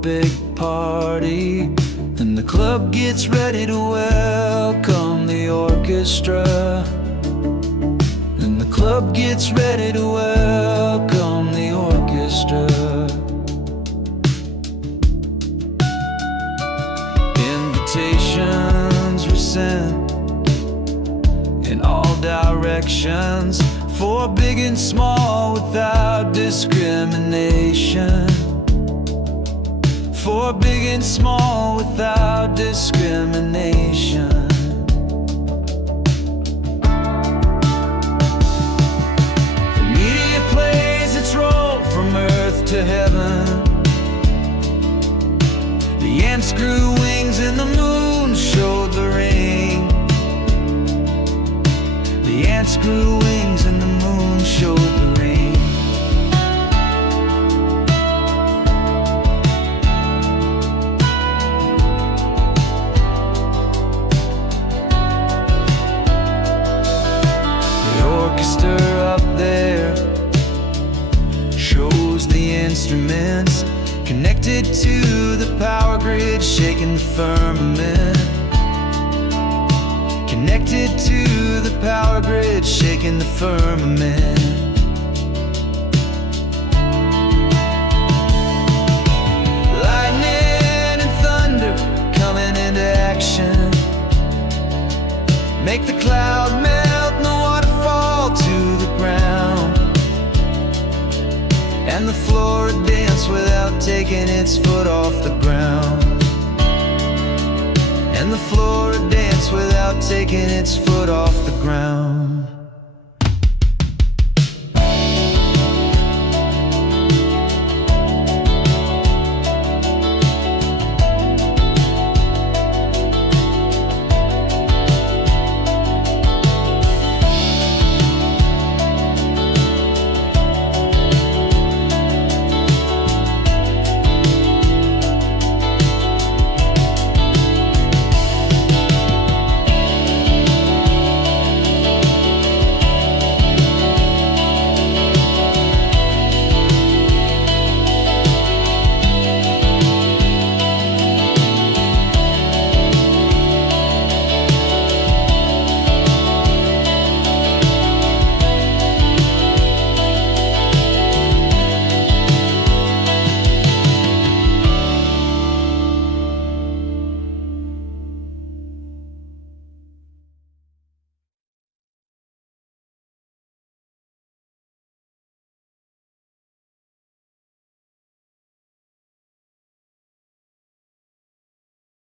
big party, and the club gets ready to welcome the orchestra. And the club gets ready to welcome the orchestra. Invitations were sent in all directions, for big and small without discrimination. For big and small without discrimination. The media plays its role from earth to heaven. The ants grew wings and the moon showed the ring. The ants grew wings and the moon showed the ring. The orchestra up there shows the instruments connected to the power grid, shaking the firmament. Connected to the power grid, shaking the firmament. Lightning and thunder coming into action, make the cloud melt and the water fall to the ground, and the floor dance without taking its foot off the ground. And the floor dance without taking its foot off the ground.